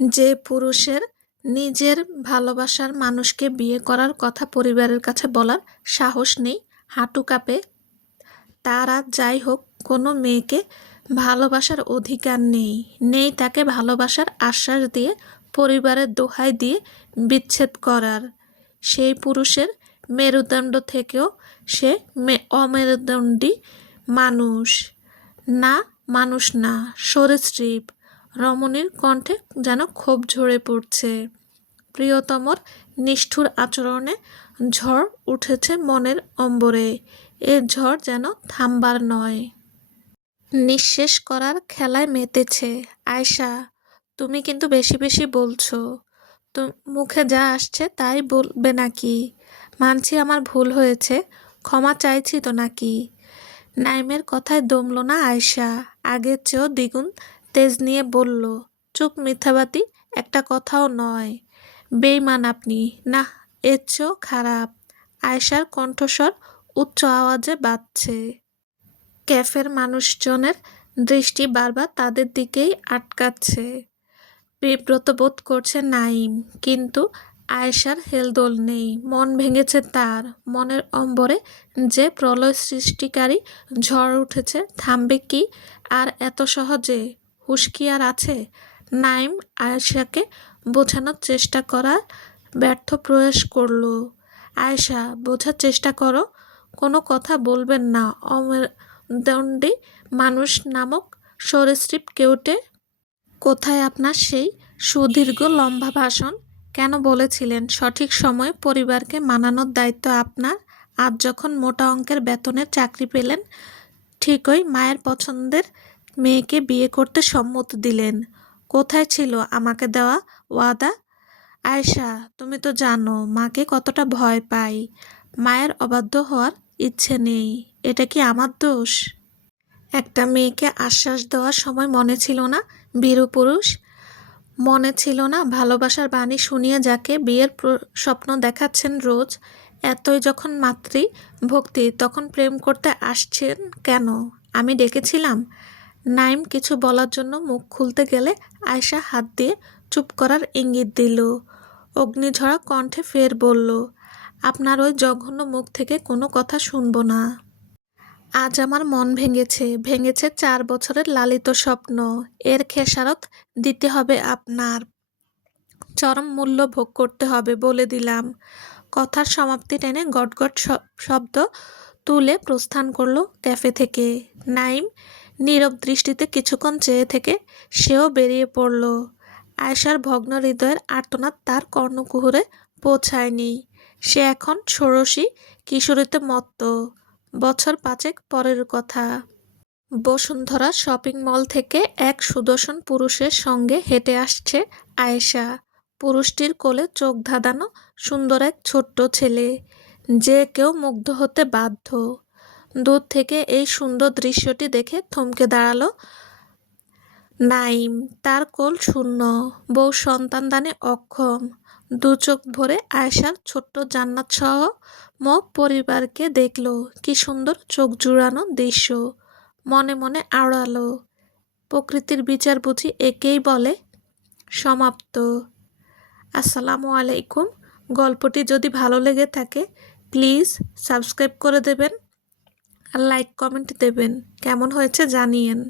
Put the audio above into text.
যে পুরুষের নিজের ভালোবাসার মানুষকে বিয়ে করার কথা পরিবারের কাছে বলার সাহস নেই, হাঁটু কাঁপে, তার আর যাই হোক কোনো মেয়েকে ভালোবাসার অধিকার নেই, নেই তাকে ভালোবাসার আশ্বাস দিয়ে পরিবারের দোহাই দিয়ে বিচ্ছেদ করার। সেই পুরুষের মেরুদণ্ড থেকেও সে অমেরুদণ্ডী মানুষ। না, মানুষ না, সরীসৃপ। রমণীর কণ্ঠে যেন ক্ষোভ ঝরে পড়ছে। প্রিয়তমর নিষ্ঠুর আচরণে ঝড় উঠেছে মনের অম্বরে। এ ঝড় যেন থামবার নয়, নিঃশেষ করার খেলায় মেতেছে। আয়শা, তুমি কিন্তু বেশি বেশি বলছো। মুখে যা আসছে তাই বলবে নাকি? মানছি আমার ভুল হয়েছে, ক্ষমা চাইছি তো নাকি? নাইমের কথায় দমল না আয়শা, আগের চেয়েও দ্বিগুণ তেজ নিয়ে বলল, চুপ মিথ্যাবাদী, একটা কথাও নয়। বেইমান আপনি। না, এর চেয়েও খারাপ। আয়শার কণ্ঠস্বর উচ্চ আওয়াজে বাজছে। ক্যাফের মানুষজনের দৃষ্টি বারবার তাদের দিকেই আটকাচ্ছে। বিব্রত বোধ করছে নাইম, কিন্তু আয়েশার হেলদোল নেই। মন ভেঙেছে তার। মনের অম্বরে যে প্রলয় সৃষ্টিকারী ঝড় উঠেছে, থামবে কি আর এত সহজে? হুঁশ কি আর আছে? নাইম আয়েশাকে বোঝানোর চেষ্টা করার ব্যর্থ প্রয়াস করল। আয়েশা, বোঝার চেষ্টা করো, কোনো কথা বলবেন না অমেরুদণ্ডী মানুষ নামক সরীসৃপ কেউটে। কোথায় আপনার সেই সুদীর্ঘ লম্বা ভাষণ? কেন বলেছিলেন সঠিক সময়ে পরিবারকে মানানোর দায়িত্ব আপনার? আজ যখন মোটা অঙ্কের বেতনের চাকরি পেলেন, ঠিকই মায়ের পছন্দের মেয়েকে বিয়ে করতে সম্মত দিলেন। কোথায় ছিল আমাকে দেওয়া ওয়াদা? আয়েশা, তুমি তো জানো মাকে কতটা ভয় পাই। মায়ের অবাধ্য হওয়ার ইচ্ছে নেই। এটা কি আমার দোষ? একটা মেয়েকে আশ্বাস দেওয়ার সময় মনে ছিল না বীরু পুরুষ? মনে ছিল না ভালোবাসার বাণী শুনিয়ে যাকে বিয়ের স্বপ্ন দেখাচ্ছেন রোজ? এতই যখন মাতৃ ভক্তি, তখন প্রেম করতে আসছেন কেন? আমি ডেকেছিলাম? নাইম কিছু বলার জন্য মুখ খুলতে গেলে আয়শা হাত দিয়ে চুপ করার ইঙ্গিত দিল। অগ্নিঝরা কণ্ঠে ফের বলল, আপনার ওই জঘন্য মুখ থেকে কোনো কথা শুনবো না। আজ আমার মন ভেঙেছে, ভেঙেছে 4 বছরের লালিত স্বপ্ন। এর খেসারত দিতে হবে আপনার। চরম মূল্য ভোগ করতে হবে বলে দিলাম। কথার সমাপ্তি টেনে গটগট শব্দ তুলে প্রস্থান করলো ক্যাফে থেকে। নাইম নীরব দৃষ্টিতে কিছুক্ষণ চেয়ে থেকে সেও বেরিয়ে পড়ল। আয়েশার ভগ্ন হৃদয়ের আর্তনাদ তার কর্ণকুহরে পৌঁছায়নি। সে এখন ষোড়শী কিশোরীতে মত্ত। বছর 5 পরের কথা। বসুন্ধরা শপিং মল থেকে এক সুদর্শন পুরুষের সঙ্গে হেঁটে আসছে আয়েশা। পুরুষটির কোলে চোখ ধাঁধানো সুন্দর এক ছোট্ট ছেলে, যে কেউ মুগ্ধ হতে বাধ্য। দূর থেকে এই সুন্দর দৃশ্যটি দেখে থমকে দাঁড়ালো নাইম। তার কোল শূন্য, বউ সন্তানদানে অক্ষম। দু চোখ ভরে আয়েশার ছোট্ট জান্নাত সহ পরিবারকে দেখল। কি সুন্দর চোখ জুড়ানো দৃশ্য। মনে মনে আওড়ালো, প্রকৃতির বিচার বুঝি একেই বলে? সমাপ্ত। আসসালামু আলাইকুম। গল্পটি যদি ভালো লেগে থাকে প্লিজ সাবস্ক্রাইব করে দেবেন আর লাইক কমেন্ট দেবেন। কেমন হয়েছে জানিয়েন।